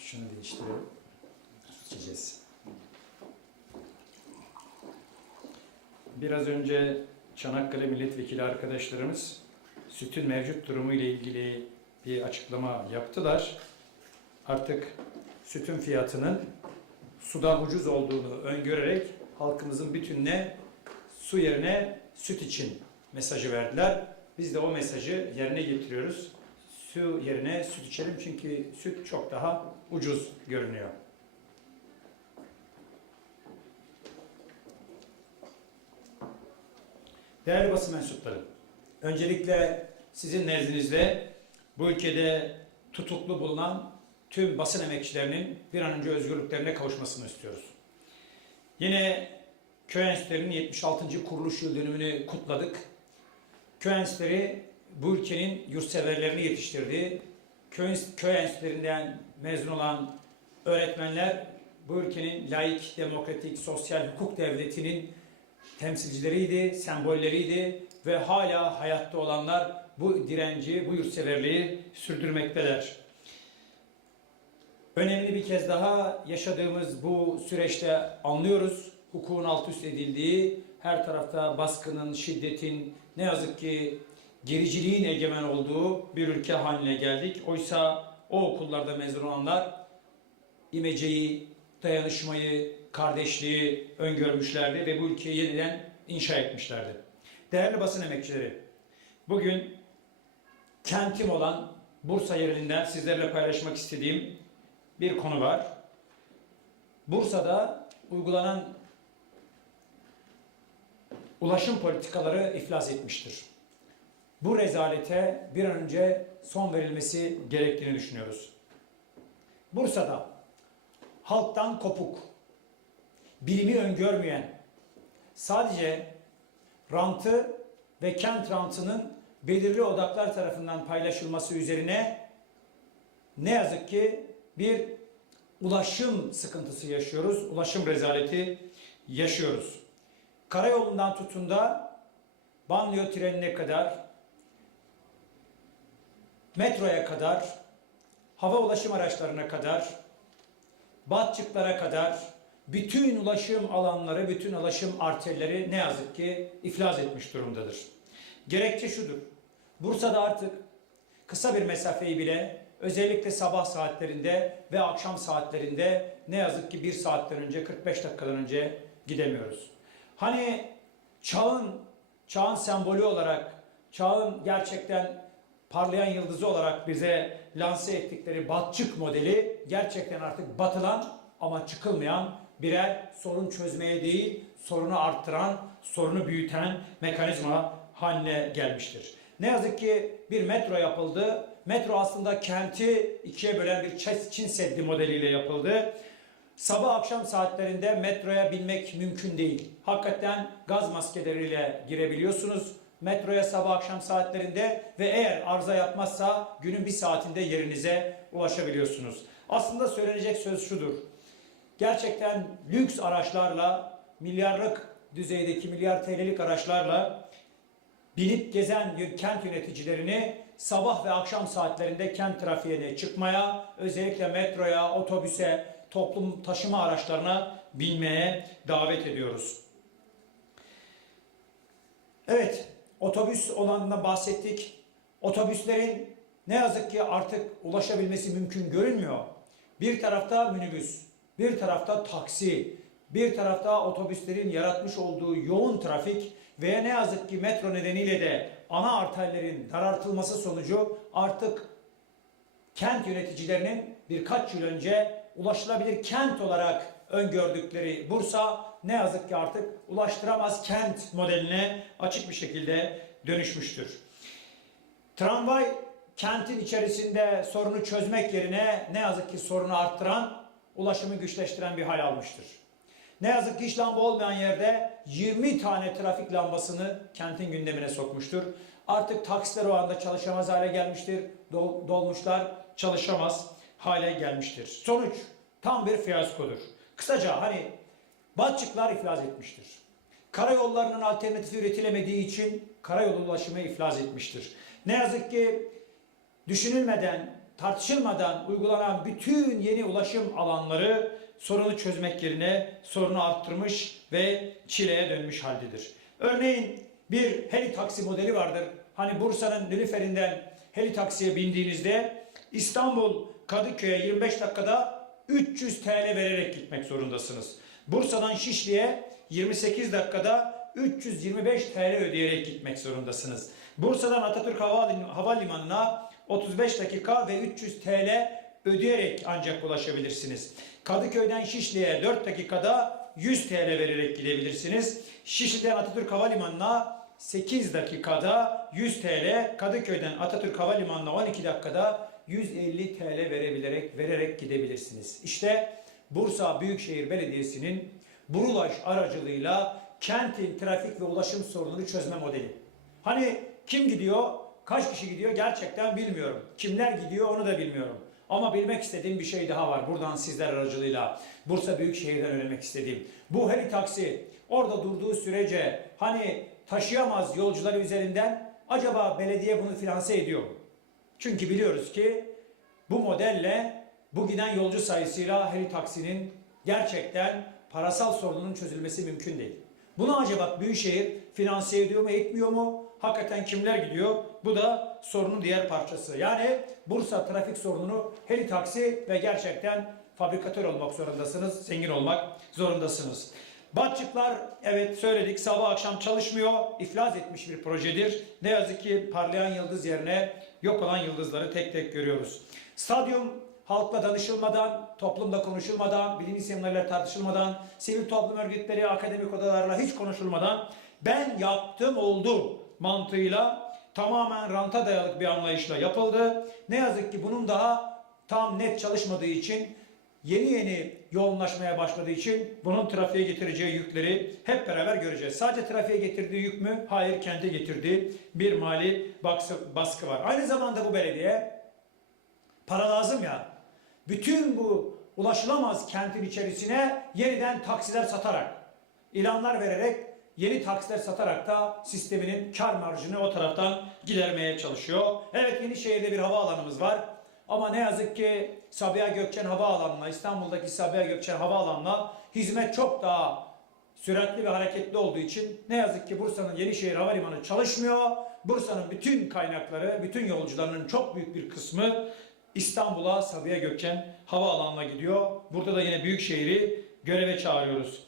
Şunu değiştirelim. İçeceğiz. Biraz önce Çanakkale Milletvekili arkadaşlarımız sütün mevcut durumu ile ilgili bir açıklama yaptılar. Artık sütün fiyatının sudan ucuz olduğunu öngörerek halkımızın bütününe su yerine süt için mesajı verdiler. Biz de o mesajı yerine getiriyoruz. Su yerine süt içelim çünkü süt çok daha ucuz görünüyor. Değerli basın mensupları, öncelikle sizin nezdinizde bu ülkede tutuklu bulunan tüm basın emekçilerinin bir an önce özgürlüklerine kavuşmasını istiyoruz. Yine köy enstitülerinin 76. kuruluş yıl dönümünü kutladık. Köy enstitüleri bu ülkenin yurtseverlerini yetiştirdiği, köy, köy enstitülerinden mezun olan öğretmenler bu ülkenin laik, demokratik, sosyal hukuk devletinin temsilcileriydi, sembolleriydi ve hala hayatta olanlar bu direnci, bu yurtseverliği sürdürmekteler. Önemli bir kez daha yaşadığımız bu süreçte anlıyoruz. Hukukun alt üst edildiği, her tarafta baskının, şiddetin, ne yazık ki gericiliğin egemen olduğu bir ülke haline geldik. Oysa o okullarda mezun olanlar imeceyi, dayanışmayı, kardeşliği öngörmüşlerdi ve bu ülkeyi yeniden inşa etmişlerdi. Değerli basın emekçileri, bugün kentim olan Bursa yerinden sizlerle paylaşmak istediğim bir konu var. Bursa'da uygulanan ulaşım politikaları iflas etmiştir. Bu rezalete bir an önce son verilmesi gerektiğini düşünüyoruz. Bursa'da halktan kopuk, bilimi öngörmeyen, sadece rantı ve kent rantının belirli odaklar tarafından paylaşılması üzerine ne yazık ki bir ulaşım sıkıntısı yaşıyoruz. Ulaşım rezaleti yaşıyoruz. Karayolundan tutun da trenine kadar, metroya kadar, hava ulaşım araçlarına kadar, batçıklara kadar bütün ulaşım alanları, bütün ulaşım arterleri ne yazık ki iflas etmiş durumdadır. Gerekçe şudur. Bursa'da artık kısa bir mesafeyi bile özellikle sabah saatlerinde ve akşam saatlerinde ne yazık ki bir saatten önce 45 dakikadan önce gidemiyoruz. Hani çağın çağın sembolü olarak çağın gerçekten parlayan yıldızı olarak bize lanse ettikleri batçık modeli gerçekten artık batılan ama çıkılmayan birer sorun çözmeye değil sorunu arttıran, sorunu büyüten mekanizma haline gelmiştir. Ne yazık ki bir metro yapıldı. Metro aslında kenti ikiye bölen bir Çin Seddi modeliyle yapıldı. Sabah akşam saatlerinde metroya binmek mümkün değil. Hakikaten gaz maskeleriyle girebiliyorsunuz metroya sabah akşam saatlerinde ve eğer arıza yapmazsa günün bir saatinde yerinize ulaşabiliyorsunuz. Aslında söylenecek söz şudur. Gerçekten lüks araçlarla, milyarlık düzeydeki milyar TL'lik araçlarla binip gezen kent yöneticilerini sabah ve akşam saatlerinde kent trafiğine çıkmaya, özellikle metroya, otobüse, toplum taşıma araçlarına binmeye davet ediyoruz. Evet, otobüs olanından bahsettik. Otobüslerin ne yazık ki artık ulaşabilmesi mümkün görünmüyor. Bir tarafta minibüs, bir tarafta taksi, bir tarafta otobüslerin yaratmış olduğu yoğun trafik ve ne yazık ki metro nedeniyle de ana arterlerin daraltılması sonucu artık kent yöneticilerinin birkaç yıl önce ulaşılabilir kent olarak öngördükleri Bursa ne yazık ki artık ulaştıramaz kent modeline açık bir şekilde dönüşmüştür. Tramvay kentin içerisinde sorunu çözmek yerine ne yazık ki sorunu arttıran, ulaşımı güçleştiren bir hal almıştır. Ne yazık ki hiç lamba olmayan yerde 20 tane trafik lambasını kentin gündemine sokmuştur. Artık taksiler o anda çalışamaz hale gelmiştir. Dol, dolmuşlar çalışamaz hale gelmiştir. Sonuç tam bir fiyaskodur. Kısaca hani Batçıklar iflas etmiştir. Karayollarının alternatifi üretilemediği için karayolu ulaşımı iflas etmiştir. Ne yazık ki düşünülmeden, tartışılmadan uygulanan bütün yeni ulaşım alanları sorunu çözmek yerine sorunu arttırmış ve çileye dönmüş haldedir. Örneğin bir heli taksi modeli vardır. Hani Bursa'nın Nilüfer'inden heli taksiye bindiğinizde İstanbul Kadıköy'e 25 dakikada 300 TL vererek gitmek zorundasınız. Bursa'dan Şişli'ye 28 dakikada 325 TL ödeyerek gitmek zorundasınız. Bursa'dan Atatürk Havalim- Havalimanı'na 35 dakika ve 300 TL ödeyerek ancak ulaşabilirsiniz. Kadıköy'den Şişli'ye 4 dakikada 100 TL vererek gidebilirsiniz. Şişli'den Atatürk Havalimanı'na 8 dakikada 100 TL, Kadıköy'den Atatürk Havalimanı'na 12 dakikada 150 TL verebilerek vererek gidebilirsiniz. İşte Bursa Büyükşehir Belediyesi'nin Burulaş aracılığıyla kentin trafik ve ulaşım sorununu çözme modeli. Hani kim gidiyor, kaç kişi gidiyor gerçekten bilmiyorum. Kimler gidiyor onu da bilmiyorum. Ama bilmek istediğim bir şey daha var. Buradan sizler aracılığıyla Bursa Büyükşehir'den öğrenmek istediğim. Bu heli taksi orada durduğu sürece hani taşıyamaz yolcuları üzerinden acaba belediye bunu finanse ediyor mu? Çünkü biliyoruz ki bu modelle bu giden yolcu sayısıyla heli taksinin gerçekten parasal sorununun çözülmesi mümkün değil. Bunu acaba Büyükşehir finanse ediyor mu, etmiyor mu? Hakikaten kimler gidiyor? Bu da sorunun diğer parçası. Yani Bursa trafik sorununu heli taksi ve gerçekten fabrikatör olmak zorundasınız, zengin olmak zorundasınız. Batçıklar evet söyledik sabah akşam çalışmıyor, iflas etmiş bir projedir. Ne yazık ki parlayan yıldız yerine yok olan yıldızları tek tek görüyoruz. Stadyum halkla danışılmadan, toplumda konuşulmadan, bilim insanlarıyla tartışılmadan, sivil toplum örgütleri, akademik odalarla hiç konuşulmadan ben yaptım oldu mantığıyla tamamen ranta dayalı bir anlayışla yapıldı. Ne yazık ki bunun daha tam net çalışmadığı için yeni yeni yoğunlaşmaya başladığı için bunun trafiğe getireceği yükleri hep beraber göreceğiz. Sadece trafiğe getirdiği yük mü? Hayır, kente getirdiği bir mali baskı var. Aynı zamanda bu belediye para lazım ya. Bütün bu ulaşılamaz kentin içerisine yeniden taksiler satarak, ilanlar vererek, yeni taksiler satarak da sisteminin kar marjını o taraftan gidermeye çalışıyor. Evet Yenişehir'de bir havaalanımız var. Ama ne yazık ki Sabiha Gökçen Havaalanı'na, İstanbul'daki Sabiha Gökçen Havaalanı'na hizmet çok daha süratli ve hareketli olduğu için ne yazık ki Bursa'nın Yenişehir Havalimanı çalışmıyor. Bursa'nın bütün kaynakları, bütün yolcularının çok büyük bir kısmı İstanbul'a Sabiha Gökçen Havaalanı'na gidiyor. Burada da yine Büyükşehir'i göreve çağırıyoruz.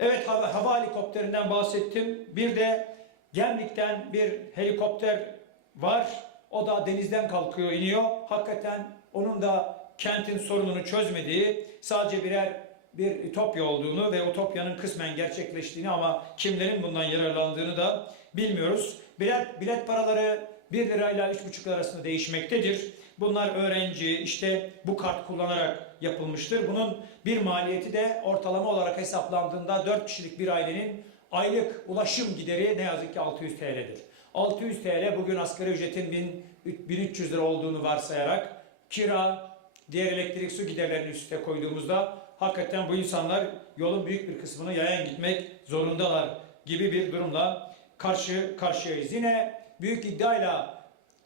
Evet hava, hava helikopterinden bahsettim. Bir de Gemlik'ten bir helikopter var. O da denizden kalkıyor, iniyor. Hakikaten onun da kentin sorununu çözmediği, sadece birer bir ütopya olduğunu ve ütopyanın kısmen gerçekleştiğini ama kimlerin bundan yararlandığını da bilmiyoruz. Bilet, bilet paraları 1 lirayla 3,5 lira arasında değişmektedir. Bunlar öğrenci işte bu kart kullanarak yapılmıştır. Bunun bir maliyeti de ortalama olarak hesaplandığında 4 kişilik bir ailenin aylık ulaşım gideri ne yazık ki 600 TL'dir. 600 TL bugün asgari ücretin 1000, 1300 lira olduğunu varsayarak kira, diğer elektrik su giderlerini üste koyduğumuzda hakikaten bu insanlar yolun büyük bir kısmını yayan gitmek zorundalar gibi bir durumla karşı karşıyayız. Yine büyük iddiayla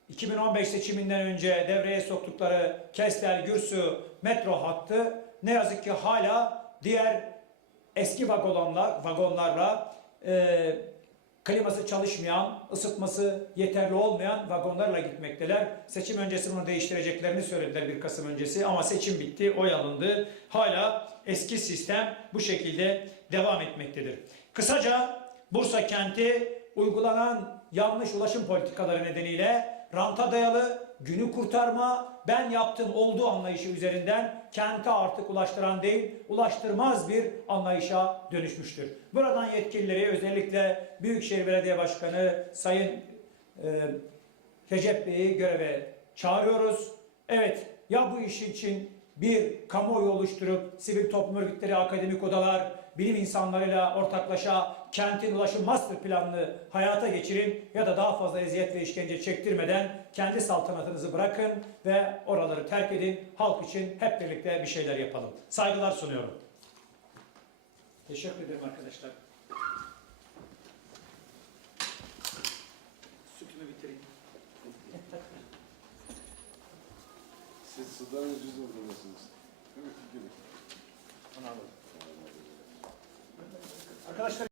2015 seçiminden önce devreye soktukları Kestel Gürsu metro hattı ne yazık ki hala diğer eski vagonlar, vagonlarla e, kliması çalışmayan, ısıtması yeterli olmayan vagonlarla gitmekteler. Seçim öncesi bunu değiştireceklerini söylediler bir Kasım öncesi ama seçim bitti, oy alındı. Hala eski sistem bu şekilde devam etmektedir. Kısaca Bursa kenti uygulanan yanlış ulaşım politikaları nedeniyle ranta dayalı, günü kurtarma, ben yaptım olduğu anlayışı üzerinden kente artık ulaştıran değil, ulaştırmaz bir anlayışa dönüşmüştür. Buradan yetkilileri özellikle Büyükşehir Belediye Başkanı Sayın e, Recep Bey'i göreve çağırıyoruz. Evet, ya bu iş için bir kamuoyu oluşturup sivil toplum örgütleri, akademik odalar, bilim insanlarıyla ortaklaşa kentin ulaşım master planını hayata geçirin ya da daha fazla eziyet ve işkence çektirmeden kendi saltanatınızı bırakın ve oraları terk edin. Halk için hep birlikte bir şeyler yapalım. Saygılar sunuyorum. Teşekkür ederim arkadaşlar. Sütümü bitireyim. Kızlar ucuz oradalasınız. Değil mi? Arkadaşlar